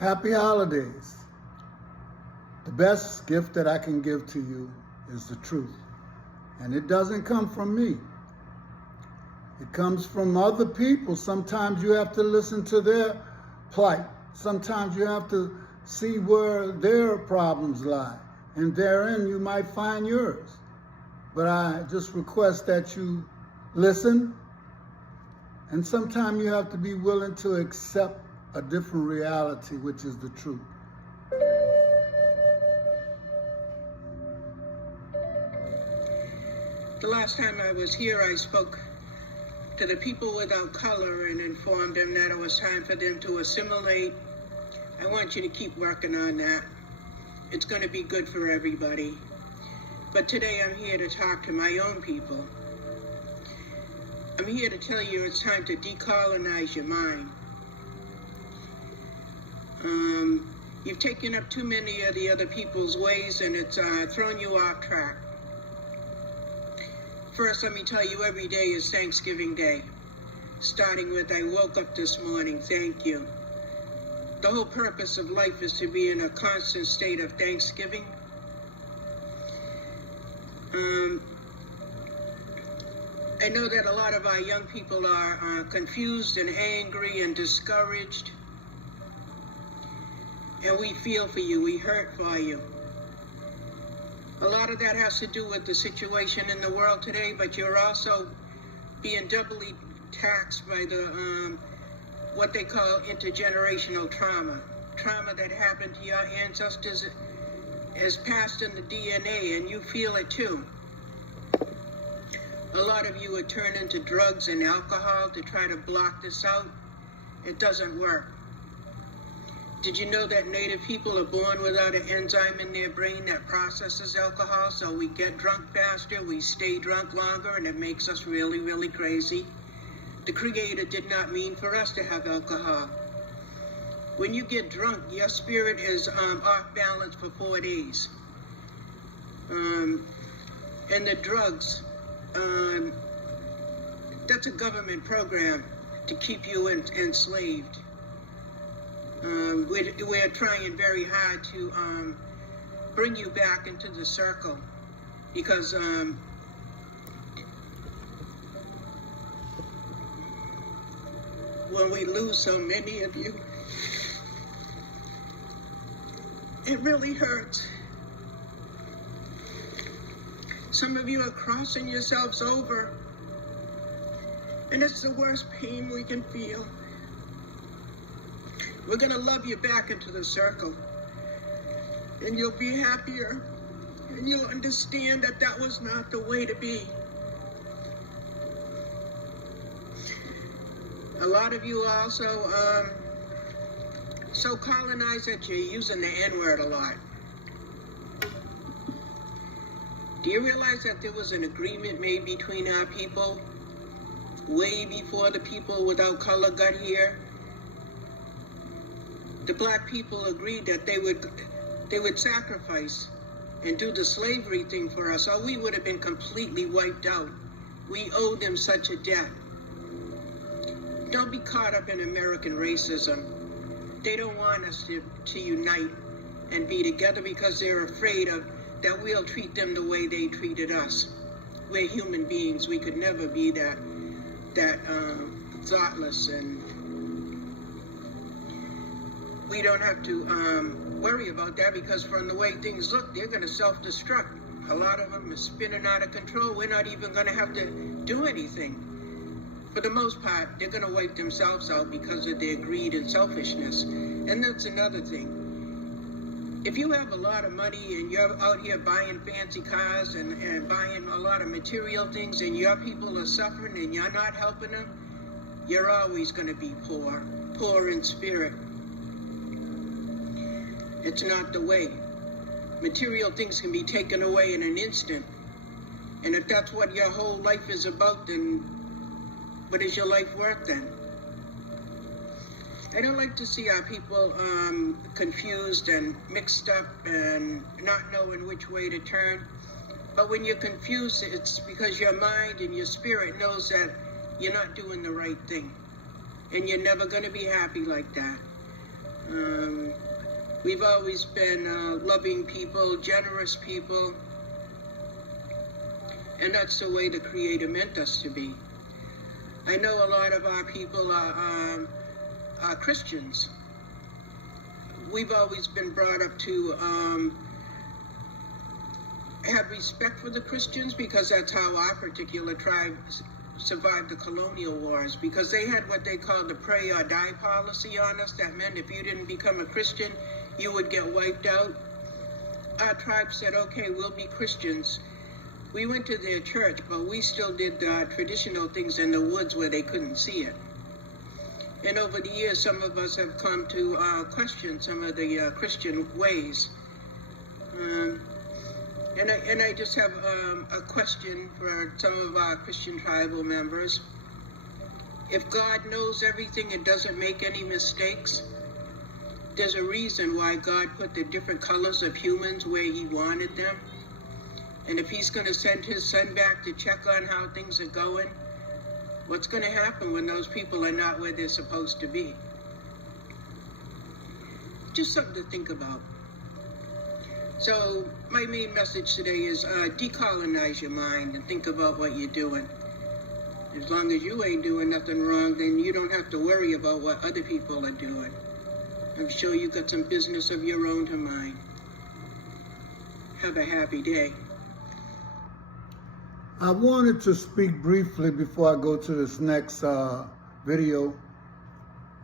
Happy holidays. The best gift that I can give to you is the truth. And it doesn't come from me. It comes from other people. Sometimes you have to listen to their plight. Sometimes you have to see where their problems lie. And therein you might find yours. But I just request that you listen. And sometimes you have to be willing to accept a different reality, which is the truth. The last time I was here, I spoke to the people without color and informed them that it was time for them to assimilate. I want you to keep working on that. It's going to be good for everybody. But today I'm here to talk to my own people. I'm here to tell you it's time to decolonize your mind. You've taken up too many of the other people's ways, and it's thrown you off track. First, let me tell you, every day is Thanksgiving Day. Starting with, I woke up this morning, thank you. The whole purpose of life is to be in a constant state of thanksgiving. I know that a lot of our young people are confused and angry and discouraged. And we feel for you, we hurt for you. A lot of that has to do with the situation in the world today, but you're also being doubly taxed by the what they call intergenerational trauma. Trauma that happened to your ancestors is passed in the DNA, and you feel it too. A lot of you are turning to drugs and alcohol to try to block this out. It doesn't work. Did you know that Native people are born without an enzyme in their brain that processes alcohol? So we get drunk faster, we stay drunk longer, and it makes us really, really crazy. The Creator did not mean for us to have alcohol. When you get drunk, your spirit is off balance for 4 days. And the drugs, that's a government program to keep you enslaved. We're trying very hard to bring you back into the circle, because when we lose so many of you, it really hurts. Some of you are crossing yourselves over, and it's the worst pain we can feel. We're going to love you back into the circle, and you'll be happier, and you'll understand that that was not the way to be. A lot of you also so colonized that you're using the N-word a lot. Do you realize that there was an agreement made between our people way before the people without color got here? The black people agreed that they would sacrifice and do the slavery thing for us, or we would have been completely wiped out. We owe them such a debt. Don't be caught up in American racism. They don't want us to unite and be together because they're afraid of that we'll treat them the way they treated us. We're human beings. We could never be that thoughtless, and we don't have to worry about that, because from the way things look, they're going to self-destruct. A lot of them are spinning out of control. We're not even going to have to do anything. For the most part, they're going to wipe themselves out because of their greed and selfishness. And that's another thing. If you have a lot of money and you're out here buying fancy cars and buying a lot of material things, and your people are suffering and you're not helping them, you're always going to be poor in spirit. It's not the way. Material things can be taken away in an instant. And if that's what your whole life is about, then what is your life worth then? I don't like to see our people confused and mixed up and not knowing which way to turn. But when you're confused, it's because your mind and your spirit knows that you're not doing the right thing. And you're never going to be happy like that. We've always been loving people, generous people, and that's the way the Creator meant us to be. I know a lot of our people are Christians. We've always been brought up to have respect for the Christians, because that's how our particular tribe survived the colonial wars, because they had what they called the pray or die policy on us. That meant if you didn't become a Christian, you would get wiped out. Our tribe said, okay, we'll be Christians. We went to their church, but we still did traditional things in the woods where they couldn't see it. And over the years, some of us have come to question some of the Christian ways. And I just have a question for some of our Christian tribal members. If God knows everything and doesn't make any mistakes, there's a reason why God put the different colors of humans where he wanted them. And if he's going to send his son back to check on how things are going, what's going to happen when those people are not where they're supposed to be? Just something to think about. So my main message today is decolonize your mind and think about what you're doing. As long as you ain't doing nothing wrong, then you don't have to worry about what other people are doing. I'm sure you got some business of your own to mind. Have a happy day. I wanted to speak briefly before I go to this next video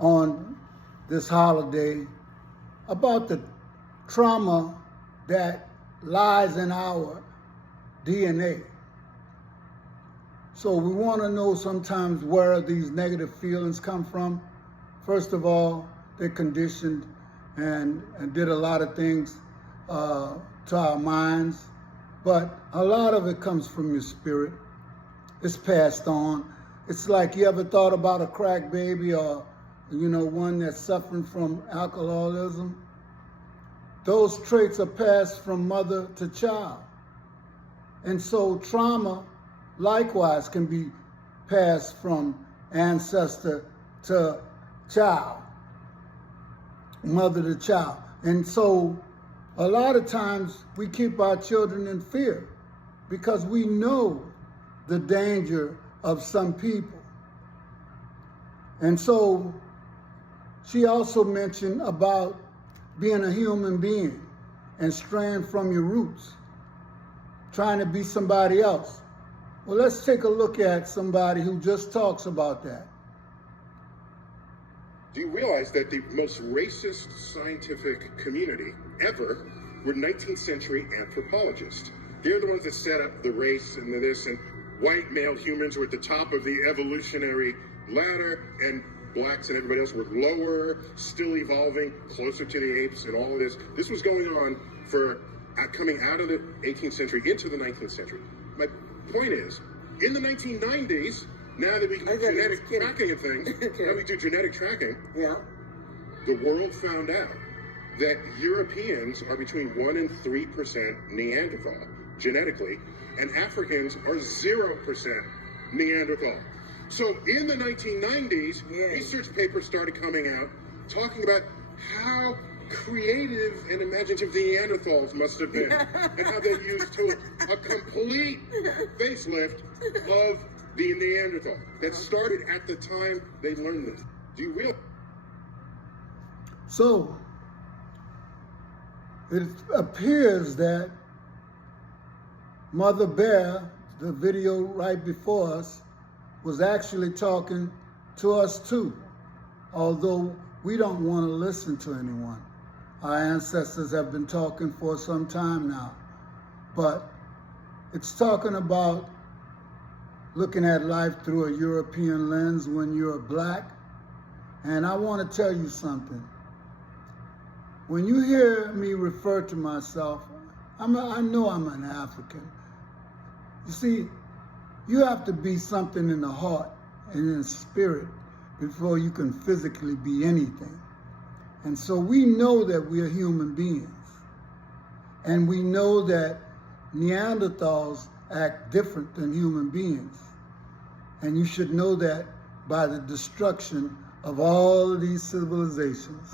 on this holiday about the trauma that lies in our DNA. So we want to know sometimes where these negative feelings come from. First of all, they're conditioned and did a lot of things to our minds, but a lot of it comes from your spirit. It's passed on. It's like, you ever thought about a crack baby, or one that's suffering from alcoholism? Those traits are passed from mother to child. And so trauma likewise can be passed from ancestor to child, mother to child. And so a lot of times we keep our children in fear because we know the danger of some people. And so she also mentioned about being a human being and straying from your roots, trying to be somebody else. Well, let's take a look at somebody who just talks about that. Do you realize that the most racist scientific community ever were 19th century anthropologists? They're the ones that set up the race and the this, and white male humans were at the top of the evolutionary ladder, and blacks and everybody else were lower, still evolving, closer to the apes and all of this. This was going on for coming out of the 18th century into the 19th century. My point is, in the 1990s, now that we can do genetic tracking of things, now we do genetic tracking, the world found out that Europeans are between 1% and 3% Neanderthal genetically, and Africans are 0% Neanderthal. So in the 1990s, research papers started coming out talking about how creative and imaginative the Neanderthals must have been, and how they used a complete facelift of the Neanderthal that started at the time they learned this. Do you realize? So it appears that Mother Bear, the video right before us, was actually talking to us too, although we don't want to listen to anyone. Our ancestors have been talking for some time now, but it's talking about looking at life through a European lens when you're black. And I want to tell you something. When you hear me refer to myself, I know I'm an African. You see, you have to be something in the heart and in the spirit before you can physically be anything. And so we know that we are human beings. And we know that Neanderthals act different than human beings. And you should know that by the destruction of all of these civilizations.